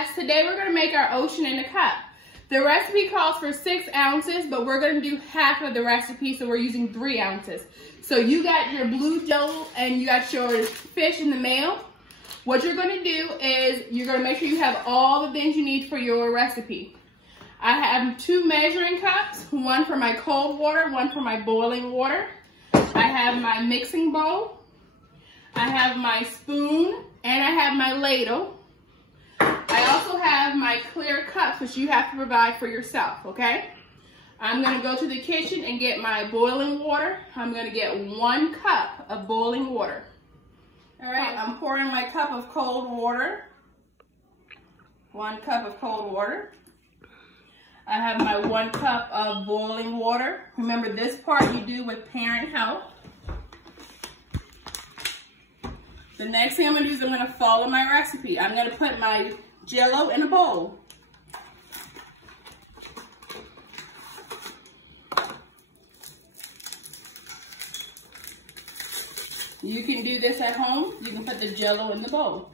class. Today we're gonna make our ocean in a cup. The recipe calls for 6 ounces, but we're gonna do half of the recipe, so we're using 3 ounces. So you got your blue Jello and you got your fish in the mail. What you're gonna do is you're gonna make sure you have all the things you need for your recipe. I have 2 measuring cups, one for my cold water, one for my boiling water. I have my mixing bowl, I have my spoon, and I have my ladle. I also have my clear cups, which you have to provide for yourself, okay? I'm gonna go to the kitchen and get my boiling water. I'm gonna get 1 cup of boiling water. All right, I'm pouring my cup of cold water. 1 cup of cold water. I have my 1 cup of boiling water. Remember, this part you do with parent help. The next thing I'm gonna do is I'm gonna follow my recipe. I'm gonna put my Jello in a bowl. You can do this at home. You can put the Jello in the bowl.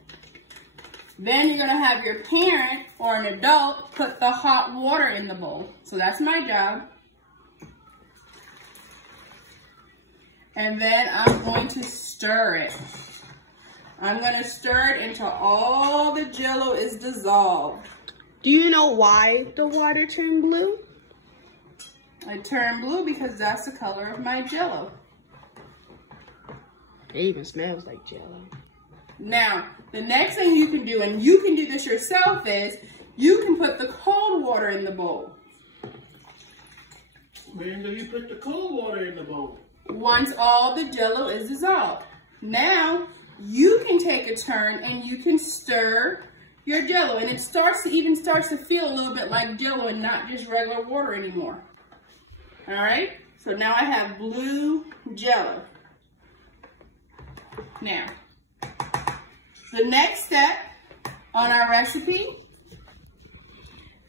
Then you're gonna have your parent or an adult put the hot water in the bowl. So that's my job. And then I'm going to stir it. I'm gonna stir it until all the Jello is dissolved. Do you know why the water turned blue? It turned blue because that's the color of my Jello. It even smells like Jello. Now, the next thing you can do, and you can do this yourself, is you can put the cold water in the bowl. When do you put the cold water in the bowl? Once all the Jello is dissolved. Now, you can take a turn and you can stir your Jello, and it starts to feel a little bit like Jello and not just regular water anymore. All right, so now I have blue Jello. Now, the next step on our recipe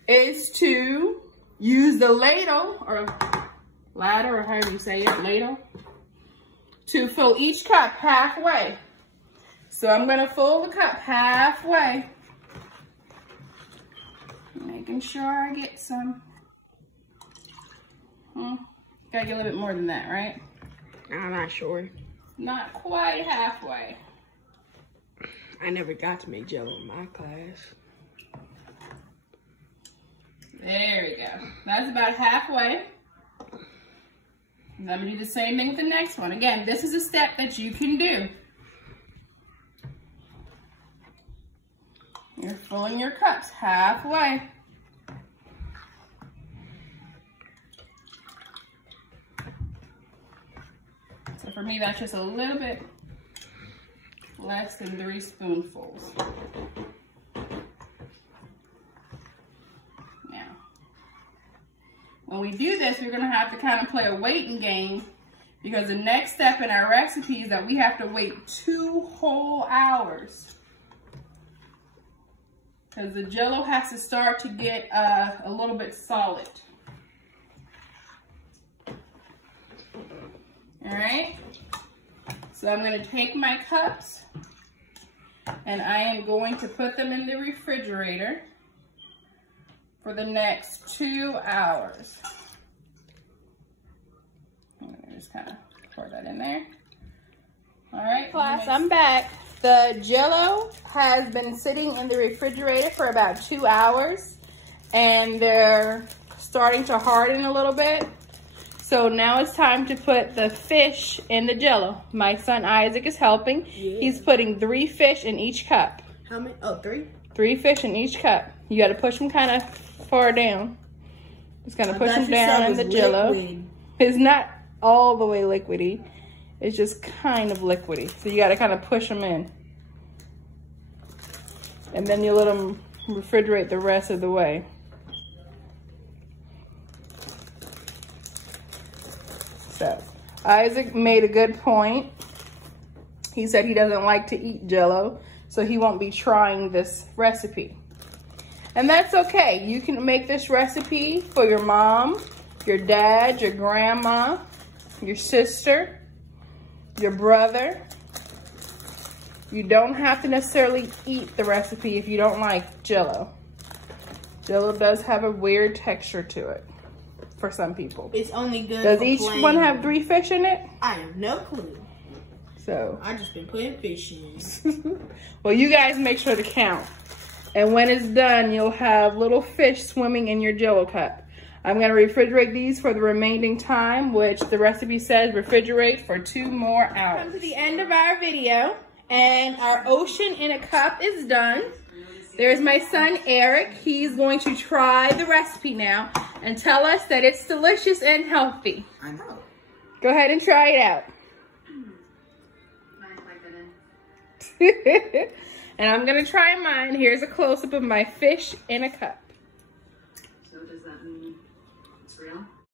is to use the ladle, or ladder, or however you say it, ladle, to fill each cup halfway. So I'm gonna fill the cup halfway. Making sure I get some. Gotta get a little bit more than that, right? I'm not sure. Not quite halfway. I never got to make Jello in my class. There we go. That's about halfway. And I'm gonna do the same thing with the next one. Again, this is a step that you can do. You're filling your cups halfway. So for me, that's just a little bit less than 3 spoonfuls. Now, when we do this, we're gonna have to kind of play a waiting game, because the next step in our recipe is that we have to wait 2 whole hours. Because the Jello has to start to get a little bit solid. All right, so I'm gonna take my cups and I am going to put them in the refrigerator for the next 2 hours. I'm gonna just kind of pour that in there. All right, class, I'm back. The Jello has been sitting in the refrigerator for about 2 hours, and they're starting to harden a little bit. So now it's time to put the fish in the Jello. My son Isaac is helping. Yeah. He's putting 3 fish in each cup. How many? Oh, 3? 3 fish in each cup. You got to push them kind of far down. Just kind of push them down in the Jello. Liquid. It's not all the way liquidy. It's just kind of liquidy. So you got to kind of push them in. And then you let them refrigerate the rest of the way. So Isaac made a good point. He said he doesn't like to eat Jello, so he won't be trying this recipe. And that's okay. You can make this recipe for your mom, your dad, your grandma, your sister, your brother, You don't have to necessarily eat the recipe if you don't like Jell-O. Jell-O does have a weird texture to it for some people. It's only good. Does for each plain. one have 3 fish in it? I have no clue. So. I just been putting fish in. Well, you guys make sure to count. And when it's done, you'll have little fish swimming in your Jell-O cup. I'm gonna refrigerate these for the remaining time, which the recipe says refrigerate for 2 more hours. Come to the end of our video, and our ocean in a cup is done. There's my son, Eric. He's going to try the recipe now and tell us that it's delicious and healthy. I know. Go ahead and try it out. And I'm gonna try mine. Here's a close-up of my fish in a cup.